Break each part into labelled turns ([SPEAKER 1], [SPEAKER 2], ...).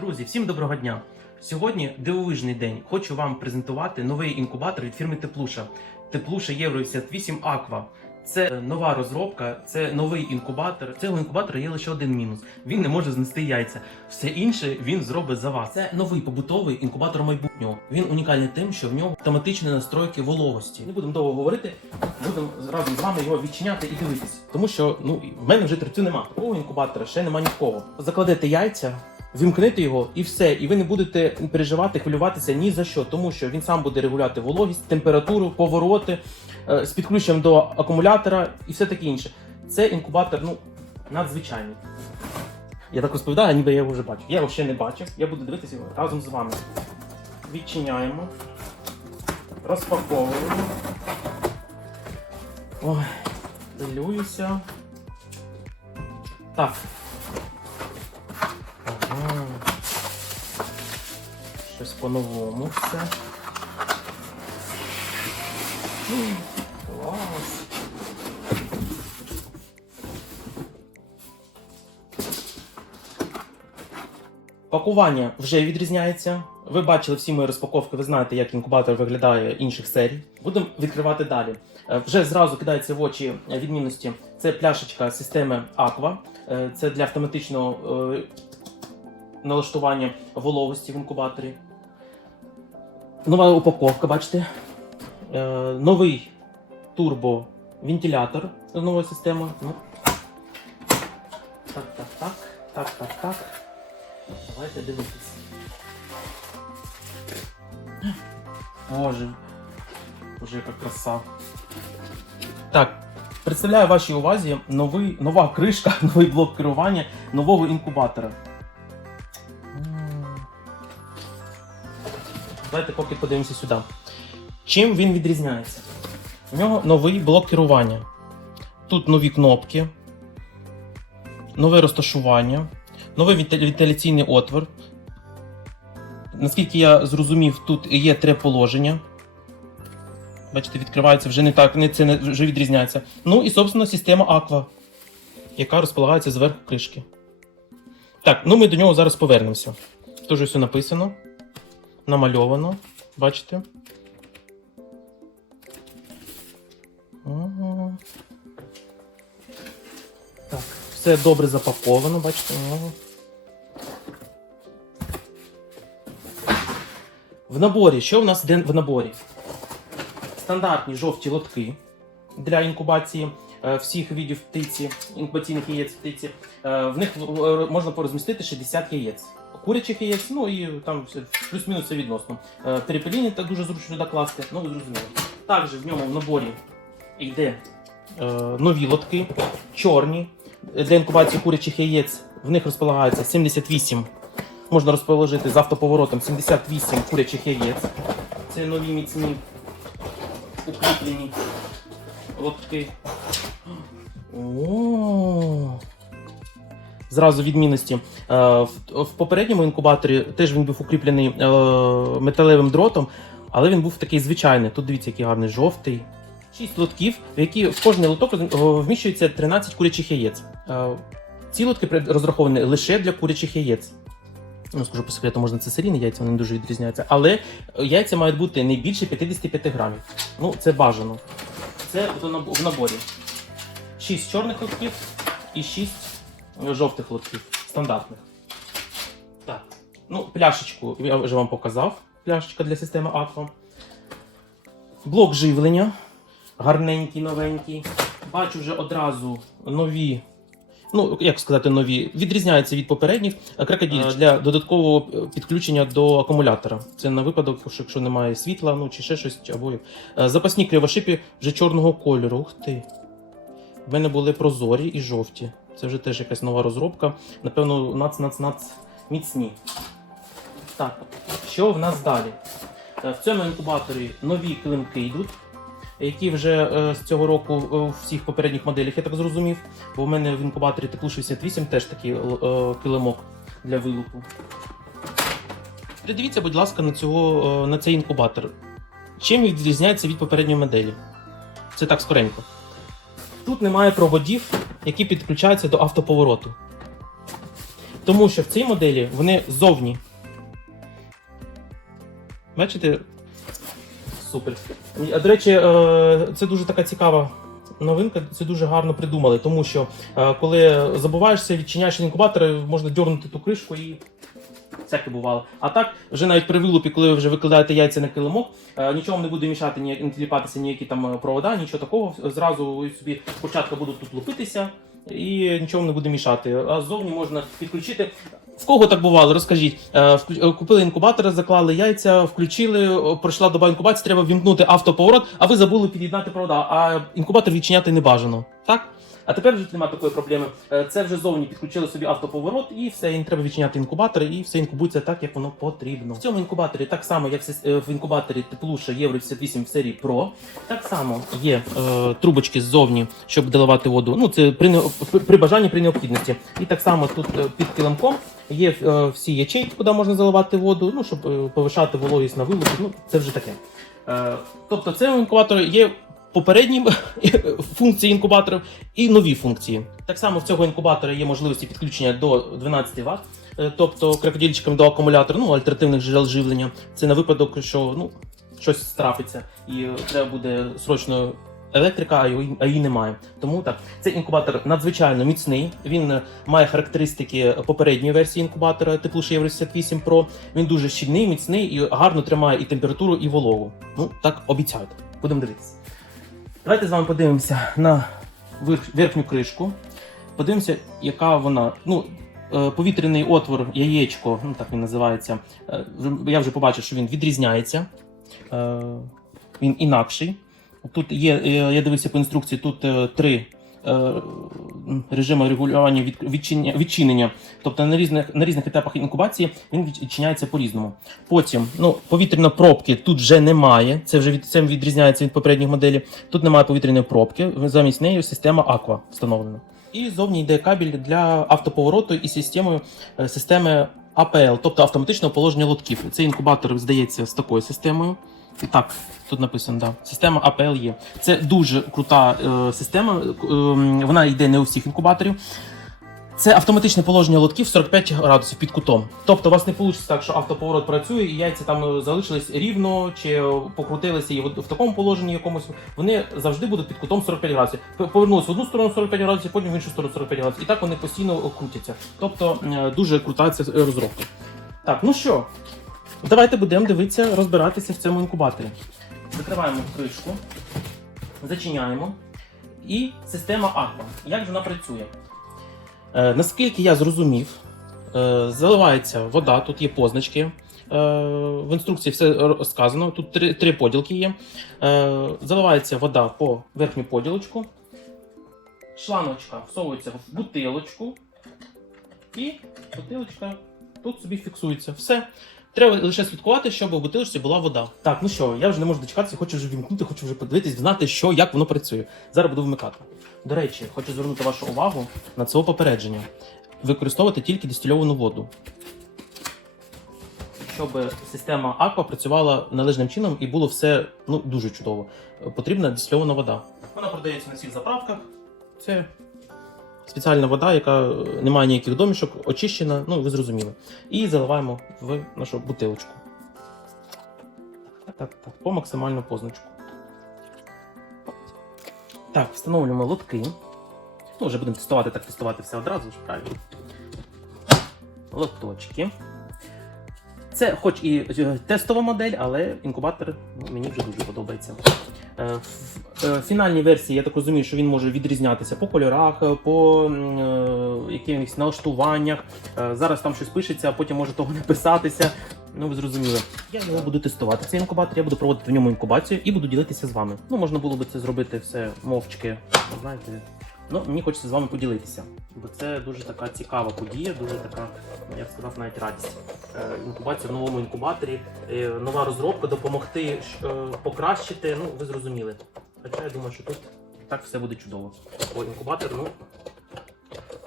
[SPEAKER 1] Друзі, всім доброго дня! Сьогодні дивовижний день. Хочу вам презентувати новий інкубатор від фірми Теплуша. Теплуша Євро 58 Aqua. Це нова розробка, це новий інкубатор. Цього інкубатора є лише один мінус: він не може знести яйця. Все інше він зробить за вас. Це новий побутовий інкубатор майбутнього. Він унікальний тим, що в нього автоматичні настройки вологості. Не будемо довго говорити, будемо разом з вами його відчиняти і дивитись. Тому що ну в мене вже терцю нема. Такого інкубатора ще нема нікого. Закладете яйця. Вимкнете його і все, і ви не будете переживати, хвилюватися ні за що, тому що він сам буде регулювати вологість, температуру, повороти е, з підключенням до акумулятора і все таке інше. Це інкубатор, ну надзвичайний. Я так розповідаю, ніби я його вже бачу. Я його ще не бачив. Я буду дивитися його разом з вами. Відчиняємо, розпаковуємо. Ой, хвилююся. Так. Щось по-новому все. Клас. Пакування вже відрізняється. Ви бачили всі мої розпаковки, ви знаєте, як інкубатор виглядає інших серій. Будемо відкривати далі. Е, Вже зразу кидається в очі відмінності. Це пляшечка системи Aqua. Е, Це для автоматичного е, налаштування вологості в інкубаторі. Нова упаковка, бачите. Е, новий турбовентилятор з новою системою. Ну. Так, так, так, так, так, так. Давайте дивитись. Боже. Боже, яка краса. Так, представляю вашій увазі новий, нова кришка, новий блок керування нового інкубатора. Давайте поки подивимося сюди. Чим він відрізняється? У нього новий блок керування. Тут нові кнопки, нове розташування, новий вентиля- вентиляційний отвір. Наскільки я зрозумів, тут є три положення. Бачите, відкривається вже не так, це не, вже відрізняється. Ну і, собственно, система Aqua, яка розполагається зверху кришки. Так, ну ми до нього зараз повернемося. Теж все написано, намальовано. Бачите? Ага. Так, все добре запаковано, бачите. Ага. В наборі, що в нас в наборі? Стандартні жовті лотки для інкубації е, всіх видів птиці, інкубаційних яєць птиці. Е, В них можна порозмістити 60 яєць. Курячих яєць, ну і там все плюс-мінус все відносно. Е, Перепеліні так дуже зручно сюди класти, ну ви зрозуміли. Також в ньому в наборі йде е, нові лотки, чорні. Для інкубації курячих яєць в них розполагається 78. Можна розположити з автоповоротом 78 курячих яєць. Це нові міцні укріплені лотки. О. Зразу відмінності. Е, В, попередньому інкубаторі теж він був укріплений е, металевим дротом, але він був такий звичайний. Тут дивіться, який гарний жовтий. Шість лотків, в які в кожний лоток вміщується 13 курячих яєць. Е, Ці лотки розраховані лише для курячих яєць. Ну, скажу по секрету, можна це серійні яйця, вони дуже відрізняються. Але яйця мають бути не більше 55 грамів. Ну, це бажано. Це в наборі. 6 чорних лотків і 6 жовтих лотків. Стандартних. Так. Ну, пляшечку я вже вам показав. Пляшечка для системи Aqua. Блок живлення. Гарненький, новенький. Бачу вже одразу нові. Ну, як сказати, нові, відрізняються від попередніх крокоділь для додаткового е, підключення до акумулятора. Це на випадок, що якщо немає світла, ну чи ще щось, або. Е, запасні кривошипі вже чорного кольору. Ух ти. В мене були прозорі і жовті. Це вже теж якась нова розробка. Напевно, нац-нац-нац міцні. Так, що в нас далі? Е, В цьому інкубаторі нові килимки йдуть, які вже е, з цього року е, у всіх попередніх моделях, я так зрозумів. Бо в мене в інкубаторі Теплу 68 теж такий килимок для вилупу. Придивіться, будь ласка, на, цього, на цей інкубатор. Чим він відрізняється від попередньої моделі? Це так скоренько. Тут немає проводів, які підключаються до автоповороту. Тому що в цій моделі вони ззовні. Бачите? Супер. А до речі, е, це дуже така цікава новинка. Це дуже гарно придумали, тому що е, коли забуваєшся, відчиняєш інкубатор, можна дьорнути ту кришку і. Всяке бувало. А так, вже навіть при вилупі, коли ви вже викладаєте яйця на килимок, е, нічого не буде мішати, ні, не тіліпатися ніякі там е, провода, нічого такого. Зразу собі початка будуть тут лупитися і нічого не буде мішати. А ззовні можна підключити. В кого так бувало? Розкажіть. Е, Купили інкубатор, заклали яйця, включили, пройшла доба інкубації, треба вімкнути автоповорот, а ви забули під'єднати провода, а інкубатор відчиняти не бажано. Так? А тепер вже немає такої проблеми. Е, Це вже зовні підключили собі автоповорот, і все, і не треба відчиняти інкубатор, і все інкубується так, як воно потрібно. В цьому інкубаторі, так само, як е, в інкубаторі Теплуша Євро 58 в серії Pro, так само є е, трубочки ззовні, щоб доливати воду. Ну, це при, при, бажанні, при необхідності. І так само тут е, під килимком є е, всі ячейки, куди можна заливати воду, ну, щоб е, повишати вологість на вилупі. Ну, це вже таке. Е, тобто, в цьому інкубаторі є попередні функції інкубаторів і нові функції. Так само в цього інкубатора є можливості підключення до 12 Вт, е, тобто крокодильчиками до акумулятора, ну альтернативних джерел живлення. Це на випадок, що ну щось трапиться, і треба буде срочно. Електрика, а її немає. Тому так, цей інкубатор надзвичайно міцний. Він е, має характеристики попередньої версії інкубатора Теплуша Євро 68 Pro. Він дуже щільний, міцний і гарно тримає і температуру, і вологу. Ну так обіцяють. Будемо дивитися. Давайте з вами подивимося на верхню кришку. Подивимося, яка вона. Ну, е, повітряний отвор, яєчко, ну так він називається. е, Я вже побачив, що він відрізняється. Е, Він інакший. Тут є, я дивився по інструкції, тут три режими регулювання від- відчинення, відчинення. Тобто на різних, на різних етапах інкубації він відчиняється по-різному. Потім, ну, повітряної пробки тут вже немає. Це вже від цим відрізняється від попередніх моделей. Тут немає повітряної пробки. Замість неї система Aqua встановлена. І зовні йде кабель для автоповороту і системою е, системи APL, тобто автоматичного положення лотків. Цей інкубатор здається з такою системою. Так, тут написано, да. Система APL є. Це дуже крута е, система. е, вона йде не у всіх інкубаторів. Це автоматичне положення лотків 45 градусів під кутом. Тобто у вас не вийде так, що автоповорот працює і яйця там е, залишились рівно чи покрутилися і в такому положенні якомусь. Вони завжди будуть під кутом 45 градусів. Повернулися в одну сторону 45 градусів, потім в іншу сторону 45 градусів. І так вони постійно крутяться. Тобто е, дуже крута ця е, розробка. Так, ну що, давайте будемо дивитися, розбиратися в цьому інкубаторі. Закриваємо кришку, зачиняємо. І система Aqua. Як вона працює? Е, наскільки я зрозумів, е, заливається вода, тут є позначки. Е, в інструкції все сказано. Тут три, три поділки є. Е, заливається вода по верхню поділочку. Шланочка всовується в бутилочку. І бутилочка тут собі фіксується. Все. Треба лише слідкувати, щоб у бутилочці була вода. Так, ну що, я вже не можу дочекатися, хочу вже вімкнути, хочу вже подивитись, знати, що, як воно працює. Зараз буду вмикати. До речі, хочу звернути вашу увагу на це попередження. Використовувати тільки дистильовану воду. Щоб система Aqua працювала належним чином і було все ну, дуже чудово. Потрібна дистильована вода. Вона продається на всіх заправках. Це спеціальна вода, яка е, не має ніяких домішок, очищена, ну ви зрозуміли. І заливаємо в нашу бутилочку. Так, так, по максимальну позначку. Так, встановлюємо лотки. Ну, вже будемо тестувати, так тестувати все одразу ж правильно. Лоточки. Це хоч і е, тестова модель, але інкубатор ну, мені вже дуже подобається. Е, В е, фінальній версії я так розумію, що він може відрізнятися по кольорах, е, по е, налаштуваннях. Зараз там щось пишеться, а потім може того не писатися. Ну, ви зрозуміли. Я його буду тестувати. Цей інкубатор, я буду проводити в ньому інкубацію і буду ділитися з вами. Ну, можна було би це зробити все мовчки, знаєте. Ну, мені хочеться з вами поділитися, бо це дуже така цікава подія, дуже така, я б сказав, навіть радість. Е, Інкубація в новому інкубаторі, е, нова розробка, допомогти е, покращити. Ну, ви зрозуміли. Хоча я думаю, що тут так все буде чудово. Бо інкубатор, ну.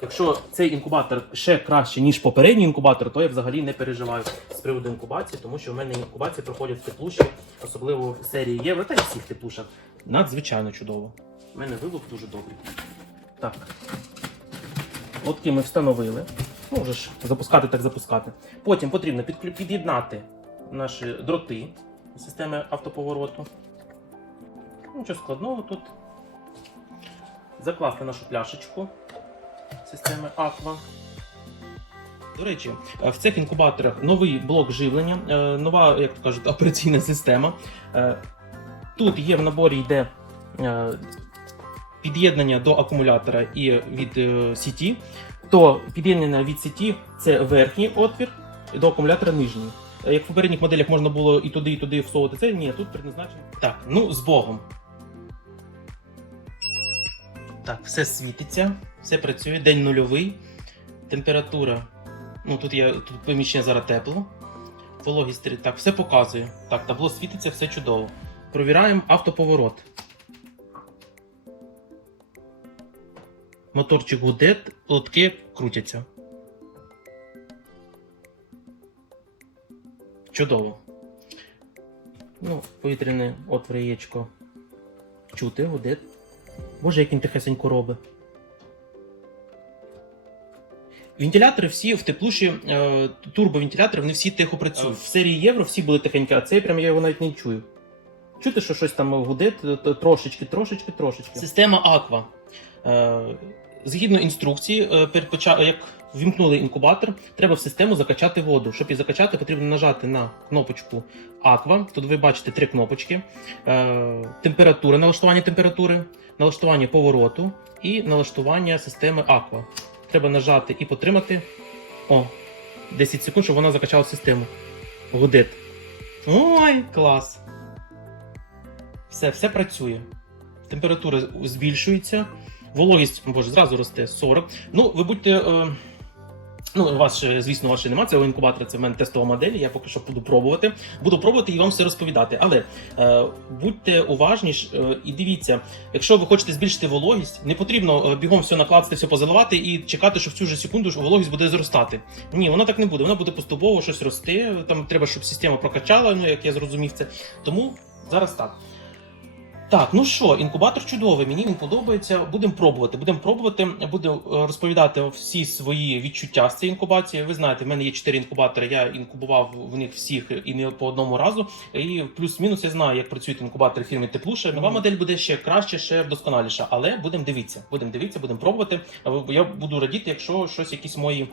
[SPEAKER 1] Якщо цей інкубатор ще краще, ніж попередній інкубатор, то я взагалі не переживаю з приводу інкубації, тому що в мене інкубації проходять в теплуші, особливо в серії Євро та й всіх теплушах. Надзвичайно чудово. У мене вилуп дуже добрий. Так. Лотки ми встановили. Можеш запускати, так запускати. Потім потрібно під'єднати наші дроти системи автоповороту. Нічого складного тут. Закласти нашу пляшечку системи Aqua. До речі, е, в цих інкубаторах новий блок живлення, е, нова, як то кажуть, операційна система. Е, Тут є в наборі йде під'єднання до акумулятора і від е, сіті. То під'єднання від сіті це верхній отвір, до акумулятора нижній. Е, Як в попередніх моделях можна було і туди, і туди всовувати це, ні, тут предназначено. Так, ну з Богом. Так, все світиться, все працює, день нульовий. Температура. Ну тут я тут приміщення зараз тепло. Вологість три- так, все показує. Так, табло світиться, все чудово. Провіраємо автоповорот. Моторчик гуде, лотки крутяться. Чудово. Ну, повітряне отвір яєчко. Чути, гуде. Боже, як він тихесенько робить. Вентилятори всі в теплуші, е, турбовентилятори, вони всі тихо працюють. В серії Євро всі були тихенькі, а цей прям я його навіть не чую. Чути, що щось там гудить, трошечки, трошечки, трошечки. Система Aqua. Е, згідно інструкції, е, як вімкнули інкубатор, треба в систему закачати воду. Щоб її закачати, потрібно нажати на кнопочку Aqua. Тут ви бачите три кнопочки: Е, температура, налаштування температури, налаштування повороту і налаштування системи Aqua. Треба нажати і потримати. О, 10 секунд, щоб вона закачала систему. Гудит. Ой, клас. Все, все працює. Температура збільшується. Вологість, боже, зразу росте 40. Ну, ви будьте. Е, ну, у вас, звісно, вашої немає. Це інкубатор, це в мене тестова модель. Я поки що буду пробувати. Буду пробувати і вам все розповідати. Але е, будьте уважні е, і дивіться, якщо ви хочете збільшити вологість, не потрібно е, бігом все накласти, все позаливати і чекати, що в цю ж секунду ж вологість буде зростати. Ні, вона так не буде. Вона буде поступово щось рости. Там треба, щоб система прокачала, ну як я зрозумів це. Тому зараз так. Так, ну що, інкубатор чудовий, мені він подобається. Будемо пробувати. Будемо пробувати, буду е, розповідати всі свої відчуття з цієї інкубації. Ви знаєте, в мене є чотири інкубатори. Я інкубував в них всіх і не по одному разу. І плюс-мінус я знаю, як працюють інкубатори фірми Теплуша. Нова модель буде ще краще, ще вдосконаліша. Але будемо дивитися. Будемо дивитися, будемо пробувати. Е, Я буду радіти, якщо щось, якісь мої.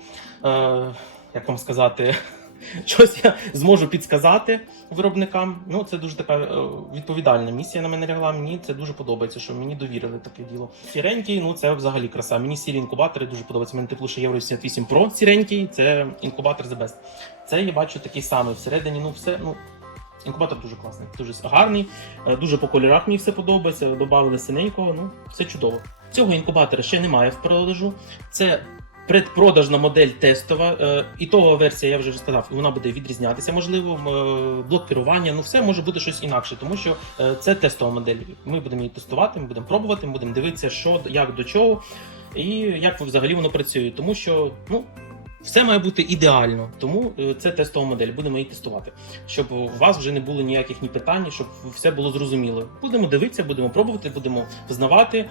[SPEAKER 1] Е, як вам сказати, щось я зможу підсказати виробникам. Ну, це дуже така е, відповідальна місія на мене лягла. Мені це дуже подобається, що мені довірили таке діло. Сіренький, ну це взагалі краса. Мені сірі інкубатори дуже подобаються. Мені тепліше Євро 78 Pro сіренький, це інкубатор The Best. Це я бачу такий самий. Всередині, ну все, ну. Інкубатор дуже класний, дуже гарний, е, дуже по кольорах мені все подобається. Добавили синенького, ну все чудово. Цього інкубатора ще немає в продажу. Це предпродажна модель тестова. Е, І того версія, я вже сказав, вона буде відрізнятися, можливо, е, блок керування. Ну, все може бути щось інакше, тому що е, це тестова модель. Ми будемо її тестувати, ми будемо пробувати, ми будемо дивитися, що як до чого, і як взагалі воно працює. Тому що, ну. Все має бути ідеально, тому це тестова модель. Будемо її тестувати, щоб у вас вже не було ніяких ні питань, щоб все було зрозуміло. Будемо дивитися, будемо пробувати, будемо взнавати.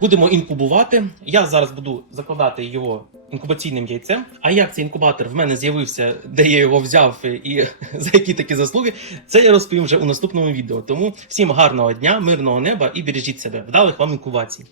[SPEAKER 1] Будемо інкубувати. Я зараз буду закладати його інкубаційним яйцем. А як цей інкубатор в мене з'явився, де я його взяв і за які такі заслуги, це я розповім вже у наступному відео. Тому всім гарного дня, мирного неба і бережіть себе. Вдалих вам інкубацій.